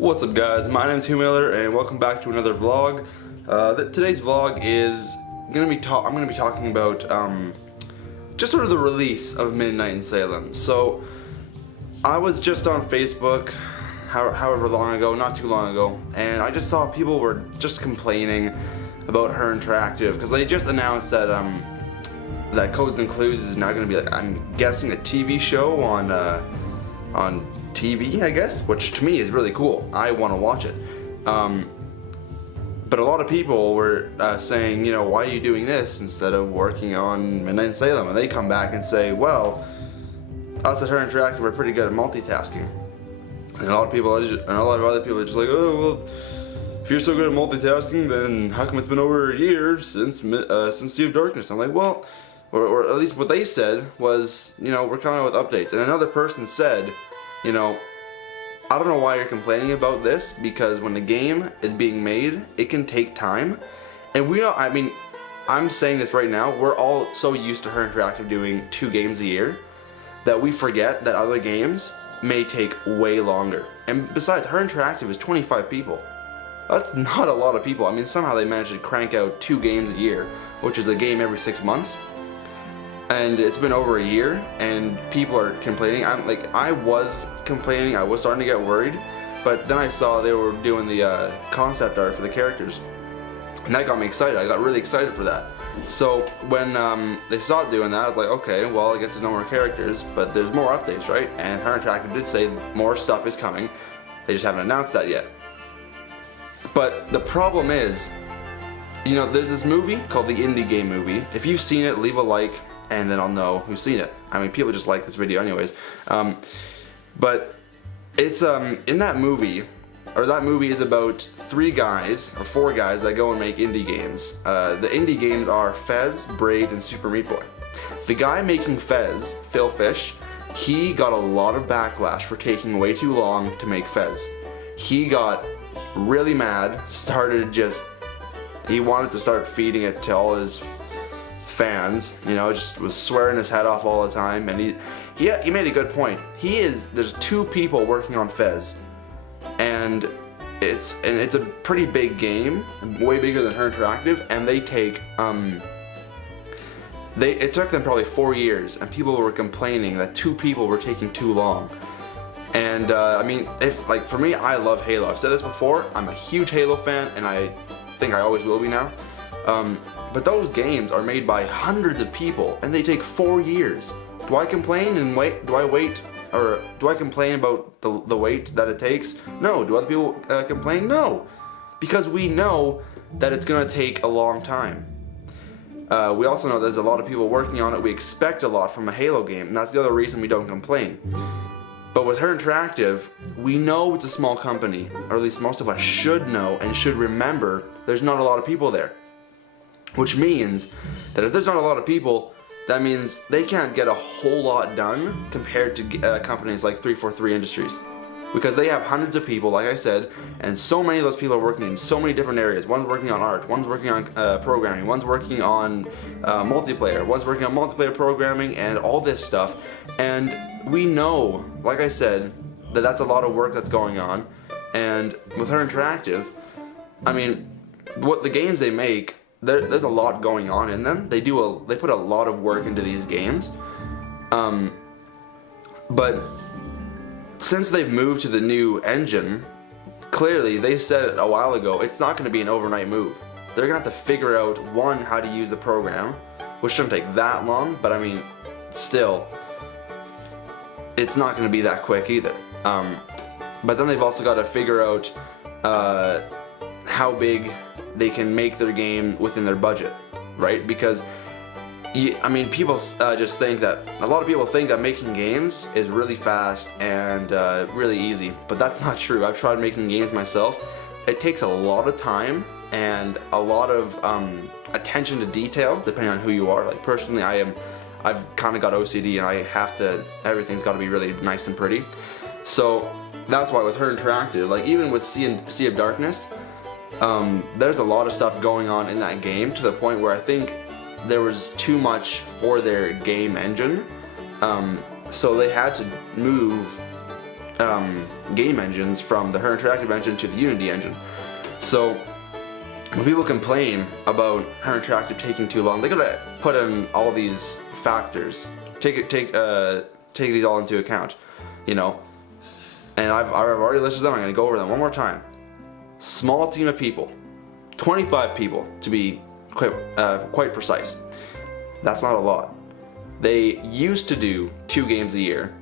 What's up guys, my name is Hugh Miller and welcome back to another vlog. Today's vlog is I'm gonna be talking about just sort of the release of Midnight in Salem. So I was just on Facebook however long ago, not too long ago, and I just saw people were just complaining about Her Interactive because they just announced that that Codes and Clues is now gonna be like, I'm guessing, a TV show on TV, I guess, which to me is really cool. I want to watch it. But a lot of people were saying, you know, why are you doing this instead of working on Midnight in Salem? And they come back and say, well, us at Her Interactive are pretty good at multitasking. And a lot of other people are just like, oh, well, if you're so good at multitasking, then how come it's been over a year since Sea of Darkness? I'm like, well, or at least what they said was, you know, we're coming out with updates. And another person said, you know, I don't know why you're complaining about this, because when the game is being made, it can take time. And I'm saying this right now, we're all so used to Her Interactive doing 2 games a year that we forget that other games may take way longer. And besides, Her Interactive is 25 people. That's not a lot of people. I mean, somehow they managed to crank out 2 games a year, which is a game every 6 months. And it's been over a year, and people are complaining. I was complaining, I was starting to get worried, but then I saw they were doing the concept art for the characters, and that got me excited. I got really excited for that. So when they stopped doing that, I was like, okay, well, I guess there's no more characters, but there's more updates, right? And Her Interactive did say more stuff is coming. They just haven't announced that yet. But the problem is, you know, there's this movie called the Indie Game Movie. If you've seen it, leave a like, and then I'll know who's seen it. I mean, people just like this video anyways. But it's in that movie, or that movie is about 3 guys or 4 guys that go and make indie games. The indie games are Fez, Braid, and Super Meat Boy. The guy making Fez, Phil Fish, he got a lot of backlash for taking way too long to make Fez. He got really mad, he wanted to start feeding it to all his fans, you know, just was swearing his head off all the time. And he made a good point. There's 2 people working on Fez, and it's a pretty big game, way bigger than Her Interactive, and they take it took them probably 4 years, and people were complaining that 2 people were taking too long. And I mean, for me, I love Halo. I've said this before, I'm a huge Halo fan, and I think I always will be now. But those games are made by hundreds of people, and they take 4 years. Do I complain and wait? Do I complain about the wait that it takes? No. Do other people complain? No. Because we know that it's gonna take a long time. We also know there's a lot of people working on it. We expect a lot from a Halo game, and that's the other reason we don't complain. But with Her Interactive, we know it's a small company, or at least most of us should know and should remember there's not a lot of people there. Which means that if there's not a lot of people, that means they can't get a whole lot done compared to companies like 343 Industries. Because they have hundreds of people, like I said, and so many of those people are working in so many different areas. One's working on art, one's working on programming, one's working on multiplayer, one's working on multiplayer programming and all this stuff. And we know, like I said, that that's a lot of work that's going on. And with Her Interactive, I mean, what the games they make, there's a lot going on in them. They put a lot of work into these games. But since they've moved to the new engine, clearly they said it a while ago, it's not going to be an overnight move. They're going to have to figure out, 1, how to use the program, which shouldn't take that long, but I mean, still, it's not going to be that quick either. But then they've also got to figure out how big they can make their game within their budget, right? Because I mean, people just think that, a lot of people think that making games is really fast and really easy, but that's not true. I've tried making games myself. It takes a lot of time and a lot of attention to detail, depending on who you are. Like personally, I've kind of got OCD, and everything's got to be really nice and pretty. So that's why with Her Interactive, like even with Sea of Darkness, there's a lot of stuff going on in that game, to the point where I think there was too much for their game engine, so they had to move game engines from the Her Interactive engine to the Unity engine. So when people complain about Her Interactive taking too long, they gotta put in all these factors, take these all into account, you know. And I've already listed them. I'm gonna go over them one more time. Small team of people, 25 people to be quite precise. That's not a lot. They used to do 2 games a year,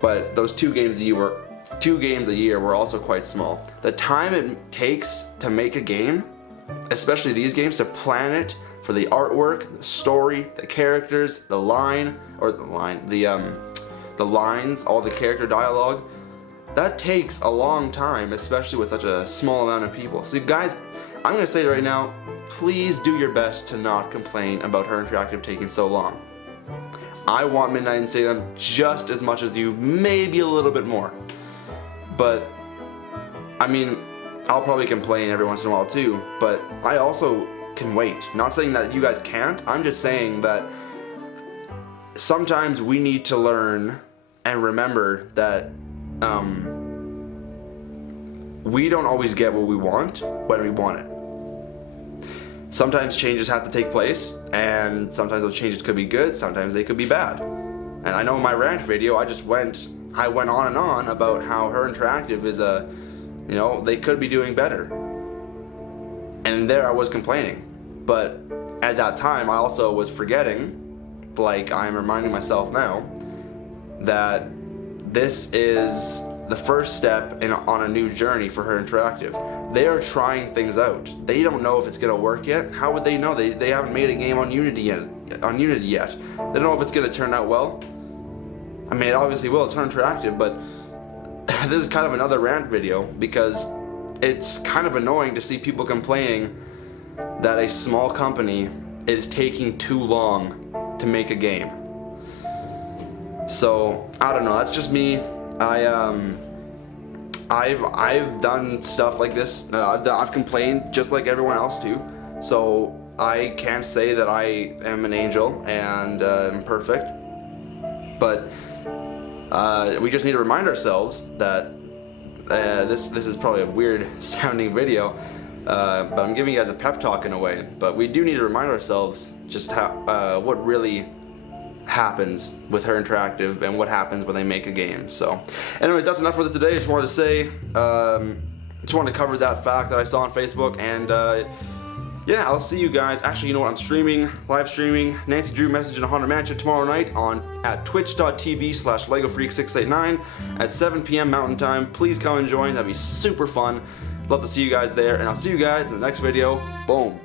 but those 2 games a year were also quite small. The time it takes to make a game, especially these games, to plan it, for the artwork, the story, the characters, the lines, all the character dialogue, that takes a long time, especially with such a small amount of people. So guys, I'm gonna say right now, please do your best to not complain about Her Interactive taking so long. I want Midnight in Salem just as much as you, maybe a little bit more. But, I mean, I'll probably complain every once in a while too, but I also can wait. Not saying that you guys can't, I'm just saying that sometimes we need to learn and remember that we don't always get what we want when we want it. Sometimes changes have to take place, and sometimes those changes could be good, sometimes they could be bad. And I know in my rant video, I went on and on about how Her Interactive is they could be doing better. And there I was complaining. But at that time, I also was forgetting, like I'm reminding myself now, that this is the first step on a new journey for Her Interactive. They are trying things out. They don't know if it's gonna work yet. How would they know? They haven't made a game on Unity yet. They don't know if it's gonna turn out well. I mean, it obviously will. It's Her Interactive, but this is kind of another rant video because it's kind of annoying to see people complaining that a small company is taking too long to make a game. So I don't know. That's just me. I've done stuff like this. I've complained just like everyone else too. So I can't say that I am an angel and am perfect. But we just need to remind ourselves that this is probably a weird sounding video, but I'm giving you guys a pep talk in a way. But we do need to remind ourselves just how what really happens with Her Interactive and what happens when they make a game. So anyways, that's enough for today. Just wanted to say, just wanted to cover that fact that I saw on Facebook, and yeah, I'll see you guys. Actually, you know what? I'm live streaming Nancy Drew Message in a Haunted Mansion tomorrow night at twitch.tv/LegoFreak689 at 7 p.m. Mountain Time. Please come and join. That'd be super fun. Love to see you guys there, and I'll see you guys in the next video. Boom.